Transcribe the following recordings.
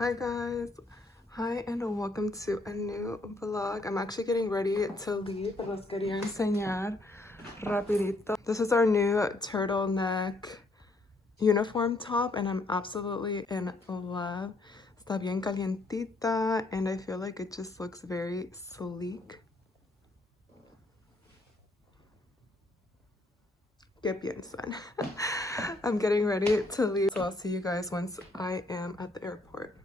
Hi guys, hi and welcome to a new vlog. I'm actually getting ready to leave. Les quería enseñar rapidito. This is our new turtleneck uniform top and I'm absolutely in love. Está bien calientita and I feel like it just looks very sleek. ¿Qué piensan? I'm getting ready to leave, so I'll see you guys once I am at the airport.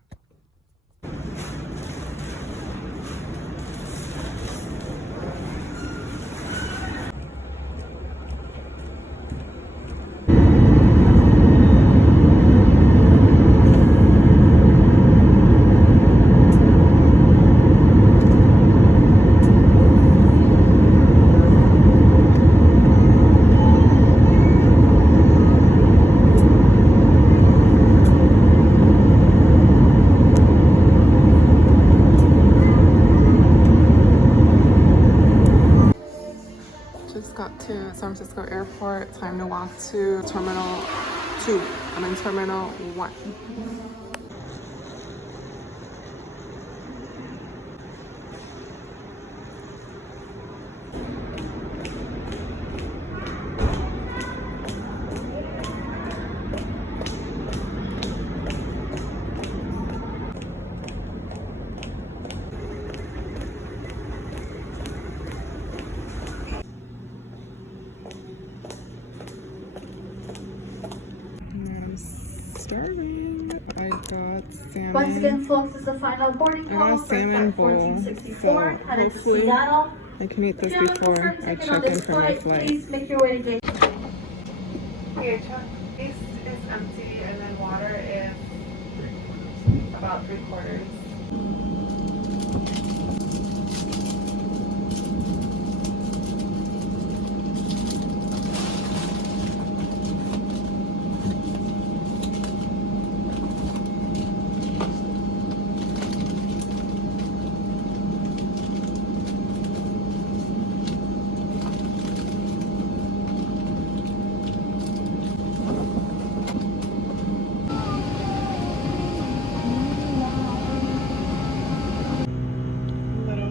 Just got to San Francisco Airport. Time to walk to Terminal 2. I'm in Terminal 1. I'm starving. I got salmon. Once again, folks, this is the final boarding call for flight 1464 headed to Seattle. I can eat this before I check in for my flight. Please make your way to gate. Okay, truck base is empty and then water is about 3/4.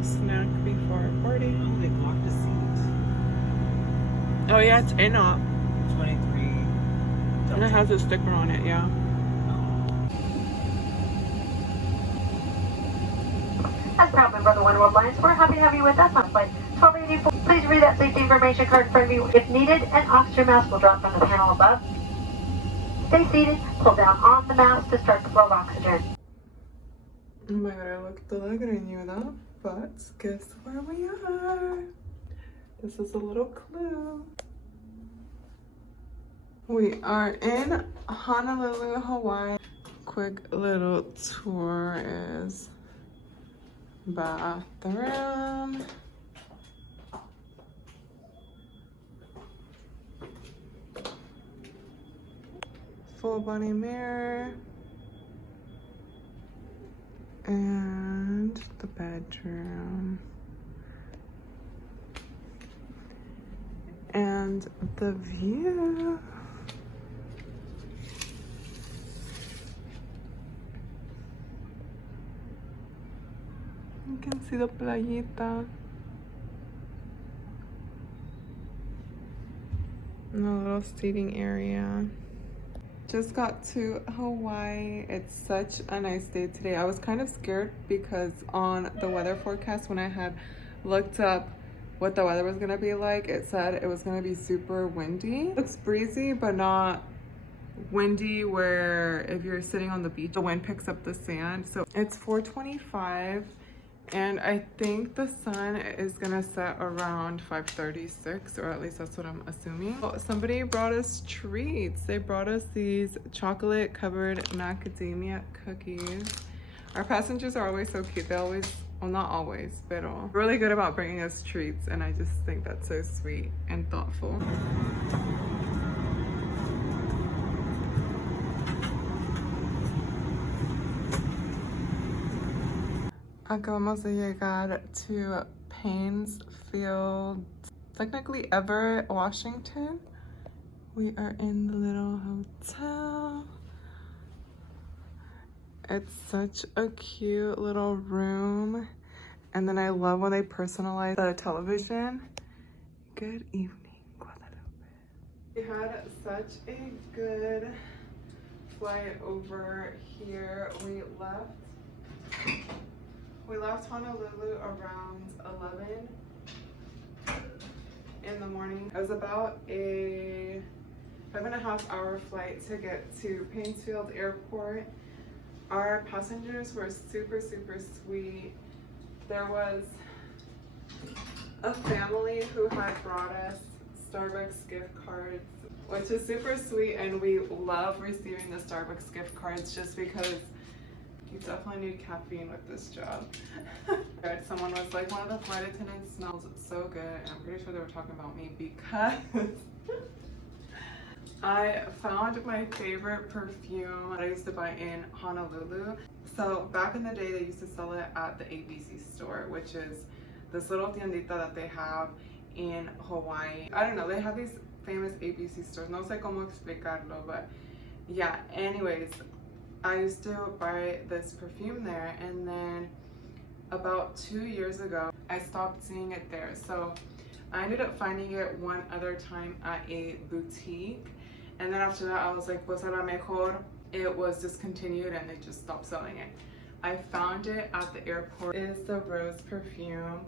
Snack before boarding. Oh, they blocked the seat. Oh yeah, it's in up. 23. And it has a sticker on it, yeah. As proudly Brother One World Alliance, we're happy to have you with us on flight 1284. Please read that safety information card in front of you if needed. An oxygen mask will drop from the panel above. Stay seated. Pull down on the mask to start the flow of oxygen. Oh my god, I looked like I knew that, but guess where we are? This is a little clue. We are in Honolulu, Hawaii. Quick little tour is bathroom. Full body mirror. And the bedroom. And the view. You can see the playita. And a little seating area. Just got to Hawaii. It's such a nice day today. I was kind of scared because on the weather forecast when I had looked up what the weather was gonna be like, it said it was gonna be super windy. It looks breezy, but not windy where if you're sitting on the beach, the wind picks up the sand. So it's 4:25 and I think the sun is gonna set around 5:36, or at least that's what I'm assuming. Oh, somebody brought us treats. They brought us these chocolate covered macadamia cookies. Our passengers are always so cute. They always, well, not always, but really good about bringing us treats, and I just think that's so sweet and thoughtful. Acabamos de llegar to Painesfield, technically Everett, Washington. We are in the little hotel. It's such a cute little room. And then I love when they personalize the television. Good evening, Guadalupe. We had such a good flight over here. We left Honolulu around 11 in the morning. It was about a 5.5-hour flight to get to Painesfield Airport. Our passengers were super, super sweet. There was a family who had brought us Starbucks gift cards, which is super sweet, and we love receiving the Starbucks gift cards just because you definitely need caffeine with this job. Someone was like, one of the flight attendants smells so good, and I'm pretty sure they were talking about me because I found my favorite perfume that I used to buy in Honolulu. So back in the day, they used to sell it at the ABC store, which is this little tiendita that they have in Hawaii. I don't know, they have these famous ABC stores. No sé cómo explicarlo, but yeah, anyways, I used to buy this perfume there, and then about 2 years ago, I stopped seeing it there. So I ended up finding it one other time at a boutique. And then after that, I was like, pues a la mejor. It was discontinued and they just stopped selling it. I found it at the airport. It is the rose perfume,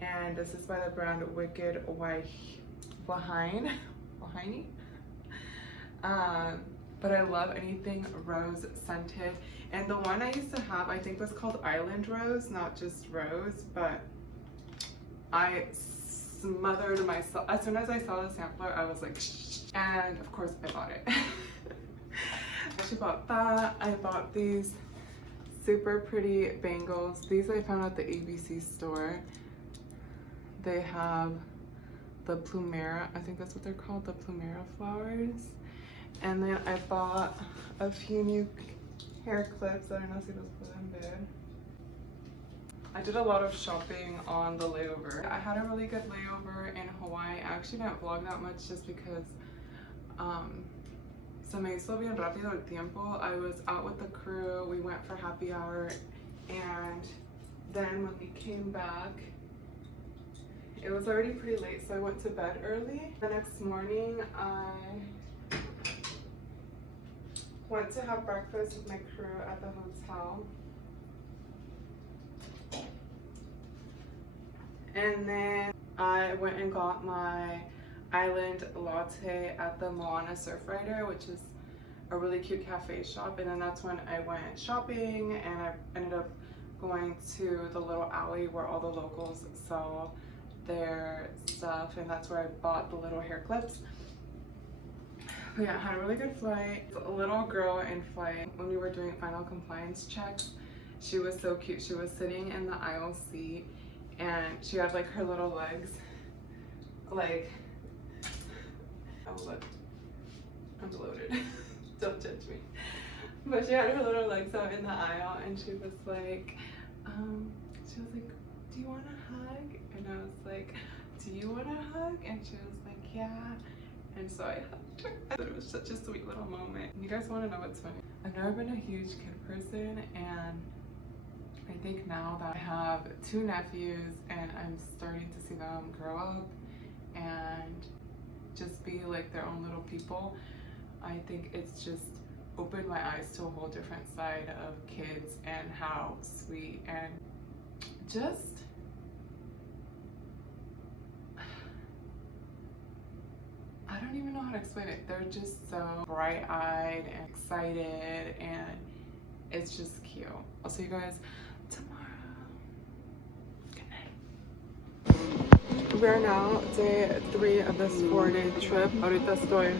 and this is by the brand Wicked Wahine. But I love anything rose scented. And the one I used to have, I think, was called Island Rose, not just rose, but I smothered myself. As soon as I saw the sampler, I was like, shh. And of course I bought it. I actually bought that. I bought these super pretty bangles. These I found at the ABC store. They have the plumera, I think that's what they're called, the plumera flowers. And then I bought a few new hair clips. I don't know si los pueden ver. I did a lot of shopping on the layover. I had a really good layover in Hawaii. I actually didn't vlog that much just because se me hizo bien rápido el tiempo. I was out with the crew, we went for happy hour, and then when we came back, it was already pretty late, so I went to bed early. The next morning, I went to have breakfast with my crew at the hotel. And then I went and got my island latte at the Moana Surfrider, which is a really cute cafe shop. And then that's when I went shopping, and I ended up going to the little alley where all the locals sell their stuff, and that's where I bought the little hair clips. But yeah, I had a really good flight. A little girl in flight, when we were doing final compliance checks, she was so cute. She was sitting in the aisle seat, and she had like her little legs, like, oh look, I'm bloated, don't judge me. But she had her little legs out in the aisle, and she was like, do you want a hug? And I was like, do you want a hug? And she was like, yeah. And so I hugged her. I thought it was such a sweet little moment. You guys want to know what's funny? I've never been a huge kid person, and I think now that I have 2 nephews and I'm starting to see them grow up and just be like their own little people, I think it's just opened my eyes to a whole different side of kids and how sweet and just I don't even know how to explain it. They're just so bright-eyed and excited, and it's just cute. I'll see you guys tomorrow. Good night. We are now day 3 of this 4-day trip. Ahorita estoy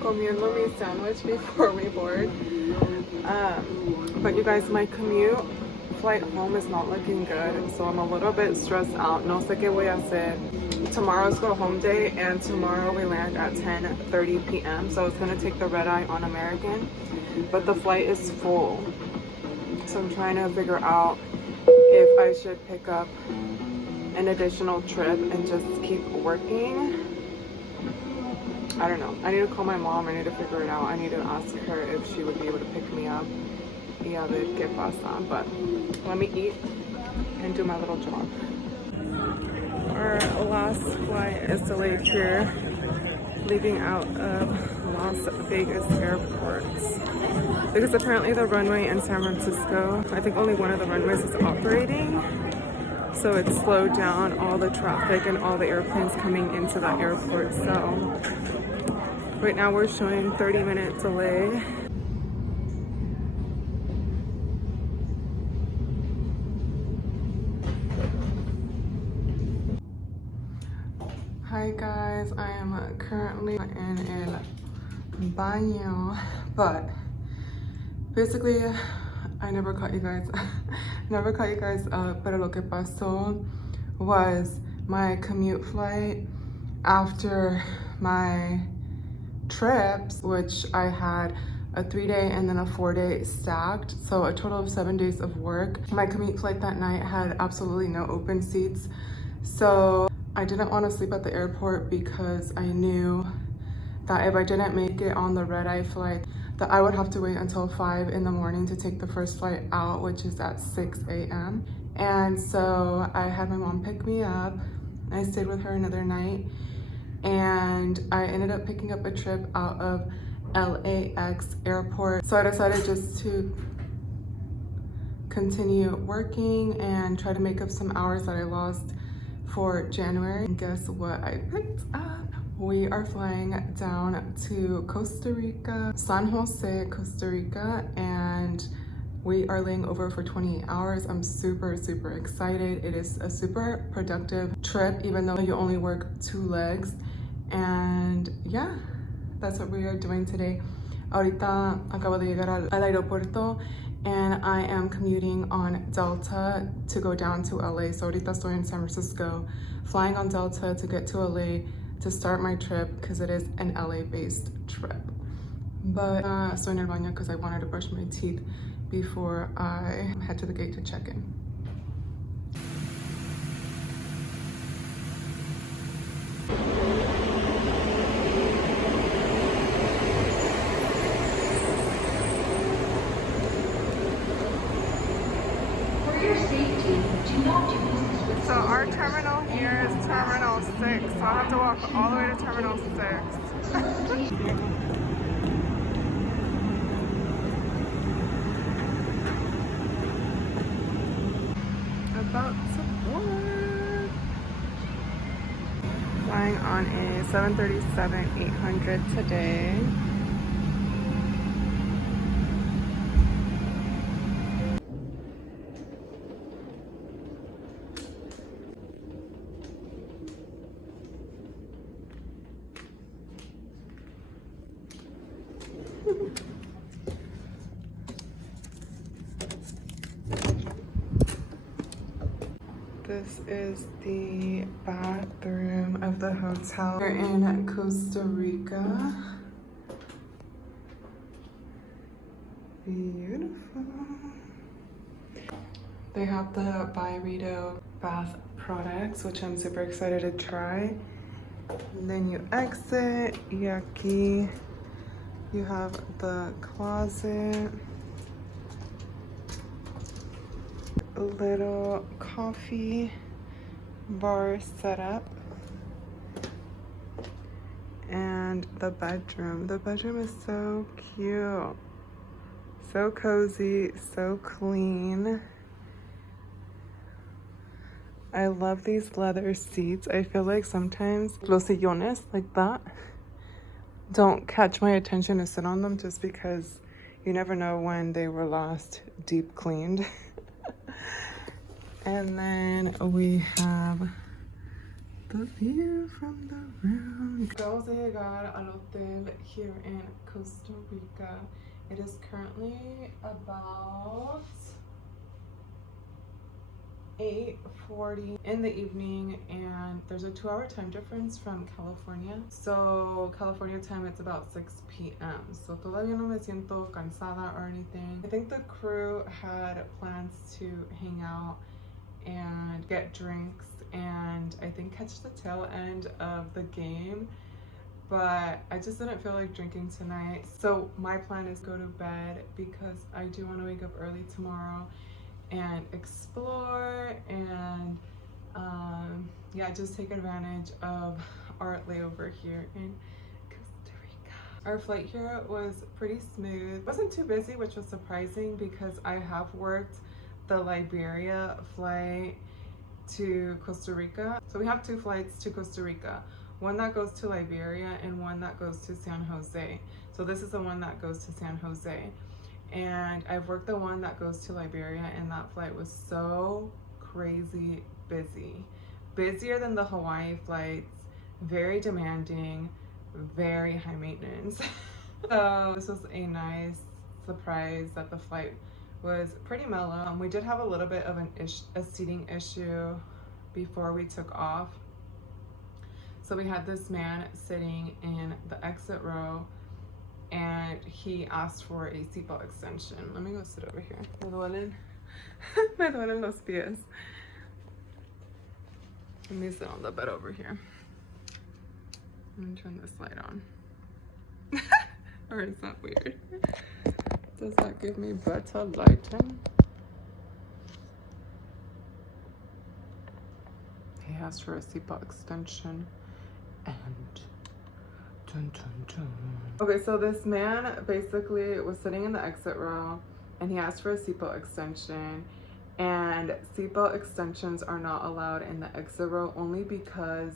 comiendo mi sandwich before we board. But you guys, my commute flight home is not looking good, so I'm a little bit stressed out. No sé qué voy a hacer. Tomorrow's go home day, and tomorrow we land at 10:30 p.m. So it's gonna take the red eye on American, but the flight is full. So I'm trying to figure out if I should pick up an additional trip and just keep working. I don't know. I need to call my mom. I need to figure it out. I need to ask her if she would be able to pick me up y a ver qué pasa. But let me eat and do my little jog. Our last flight is delayed here, leaving out of Las Vegas airport. Because apparently the runway in San Francisco, I think only one of the runways is operating. So it slowed down all the traffic and all the airplanes coming into that airport. So right now we're showing 30-minute delay. Hi guys, I am currently in El Baño, but basically I never caught you guys up, pero lo que pasó was my commute flight after my trips, which I had a 3-day and then a 4-day stacked, so a total of 7 days of work. My commute flight that night had absolutely no open seats, so I didn't want to sleep at the airport because I knew that if I didn't make it on the red-eye flight, that I would have to wait until 5 in the morning to take the first flight out, which is at 6 a.m. And so I had my mom pick me up. I stayed with her another night, and I ended up picking up a trip out of LAX airport. So I decided just to continue working and try to make up some hours that I lost for January. And guess what I picked up? We are flying down to Costa Rica, San Jose, Costa Rica, and we are laying over for 28 hours. I'm super excited. It is a super productive trip, even though you only work 2 legs. And yeah, that's what we are doing today. Ahorita acabo de llegar al aeropuerto, and I am commuting on Delta to go down to LA. So ahorita estoy in San Francisco, flying on Delta to get to LA to start my trip because it is an LA based trip. But estoy en el baño because I wanted to brush my teeth before I head to the gate to check in. So our terminal here is Terminal 6, so I'll have to walk all the way to Terminal 6. About to board. Flying on a 737-800 today. This is the bathroom of the hotel. We're in Costa Rica. Beautiful. They have the Byredo bath products, which I'm super excited to try. And then you exit, y aquí you have the closet. A little coffee bar setup, and the bedroom. The bedroom is so cute, so cozy, so clean. I love these leather seats. I feel like sometimes los sillones like that don't catch my attention to sit on them just because you never know when they were last deep cleaned. And then we have the view from the room. Acabamos de llegar al hotel here in Costa Rica. It is currently about 8:40 in the evening, and there's a 2-hour time difference from California. So California time, it's about 6 p.m. So todavía no me siento cansada or anything. I think the crew had plans to hang out and get drinks and I think catch the tail end of the game, but I just didn't feel like drinking tonight. So my plan is go to bed because I do want to wake up early tomorrow and explore and yeah, just take advantage of our layover here in Costa Rica. Our flight here was pretty smooth. It wasn't too busy, which was surprising because I have worked the Liberia flight to Costa Rica. So we have 2 flights to Costa Rica. One that goes to Liberia and one that goes to San Jose. So this is the one that goes to San Jose. And I've worked the one that goes to Liberia, and that flight was so crazy busy. Busier than the Hawaii flights, very demanding, very high maintenance. So this was a nice surprise that the flight was pretty mellow. We did have a little bit of a seating issue before we took off. So we had this man sitting in the exit row and he asked for a seatbelt extension. Let me go sit over here. Me duelen los pies. Let me sit on the bed over here. Let me turn this light on. Or is that weird? Does that give me better lighting? He asked for a seatbelt extension and dun, dun, dun. Okay, so this man basically was sitting in the exit row and he asked for a seatbelt extension, and seatbelt extensions are not allowed in the exit row only because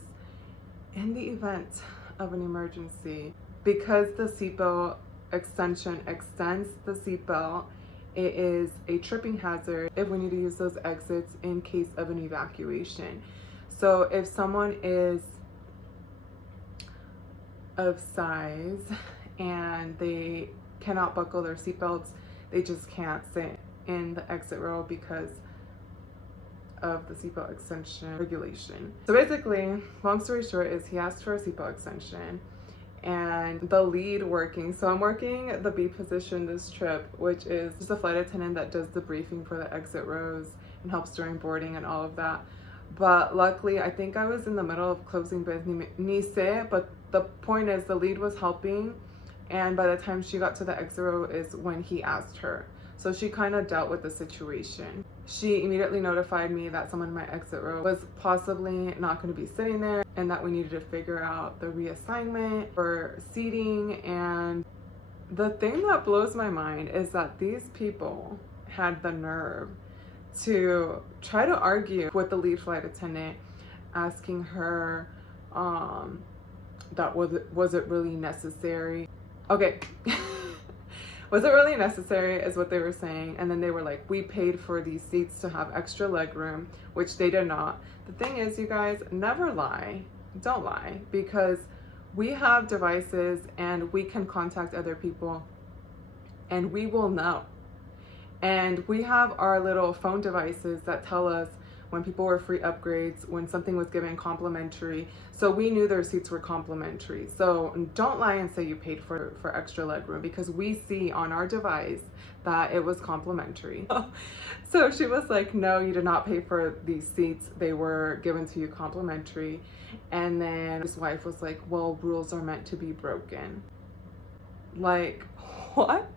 in the event of an emergency, because the seatbelt extension extends the seatbelt, it is a tripping hazard if we need to use those exits in case of an evacuation. So if someone is of size and they cannot buckle their seatbelts, they just can't sit in the exit row because of the seatbelt extension regulation. So basically, long story short, is he asked for a seatbelt extension and the lead working. So I'm working the B position this trip, which is just a flight attendant that does the briefing for the exit rows and helps during boarding and all of that. But luckily, I think I was in the middle of closing business, but the point is the lead was helping, and by the time she got to the exit row is when he asked her. So she kind of dealt with the situation. She immediately notified me that someone in my exit row was possibly not going to be sitting there and that we needed to figure out the reassignment for seating. And the thing that blows my mind is that these people had the nerve to try to argue with the lead flight attendant, asking her that was it really necessary? Okay. Was it really necessary is what they were saying. And then they were like, we paid for these seats to have extra leg room, which they did not. The thing is, you guys, never lie. Don't lie, because we have devices and we can contact other people and we will know. And we have our little phone devices that tell us when people were free upgrades, when something was given complimentary. So we knew their seats were complimentary. So don't lie and say you paid for extra leg room, because we see on our device that it was complimentary. So she was like, no, you did not pay for these seats. They were given to you complimentary. And then his wife was like, well, rules are meant to be broken. Like, what?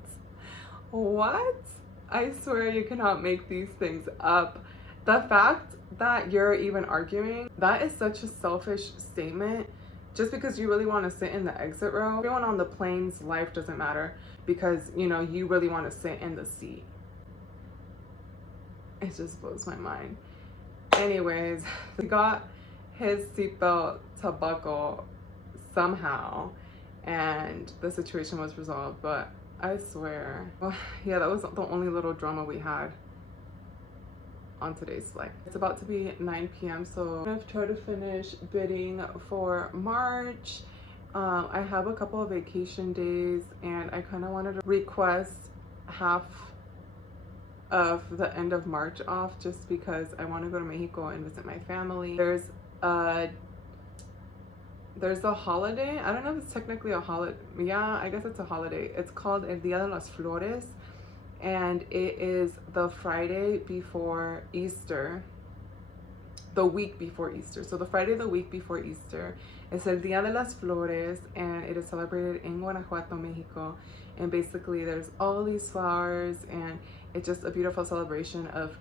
What? I swear you cannot make these things up. The fact that you're even arguing, that is such a selfish statement. Just because you really want to sit in the exit row. Everyone on the plane's life doesn't matter because, you know, you really want to sit in the seat. It just blows my mind. Anyways, he got his seatbelt to buckle somehow and the situation was resolved, but I swear, well, yeah, that was the only little drama we had on today's flight. It's about to be 9 p.m. so I've tried to finish bidding for March. I have a couple of vacation days and I kind of wanted to request half of the end of March off just because I want to go to Mexico and visit my family. There's a holiday. I don't know if it's technically a holiday. Yeah, I guess it's a holiday. It's called El Día de las Flores. And it is the Friday before Easter. the week before Easter. So the Friday the week before Easter is El Día de las Flores, and it is celebrated in Guanajuato, Mexico. And basically there's all these flowers, and it's just a beautiful celebration of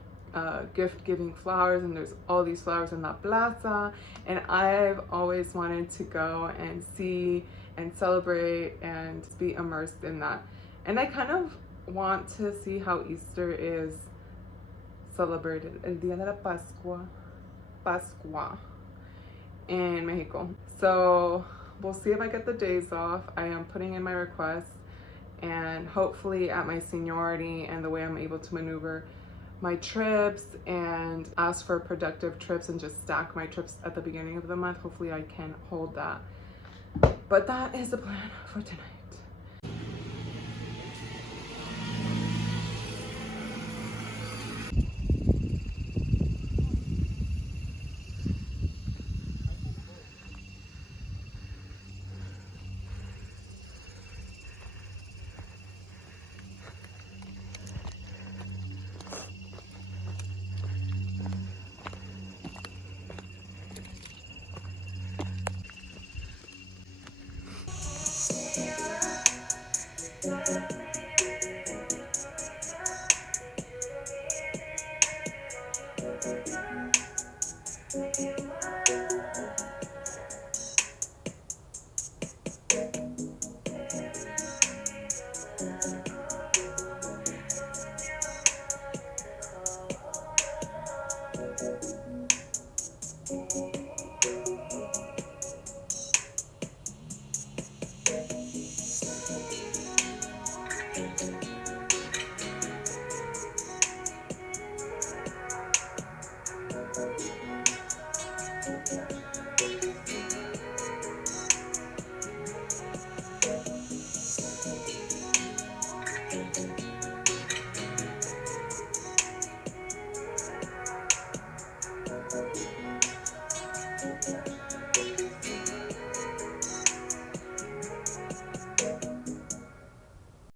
gift giving flowers, and there's all these flowers in La Plaza, and I've always wanted to go and see and celebrate and be immersed in that. And I kind of want to see how Easter is celebrated, El Día de la Pascua in Mexico. So we'll see if I get the days off. I am putting in my request, and hopefully at my seniority and the way I'm able to maneuver my trips and ask for productive trips and just stack my trips at the beginning of the month, hopefully I can hold that. But that is the plan for tonight.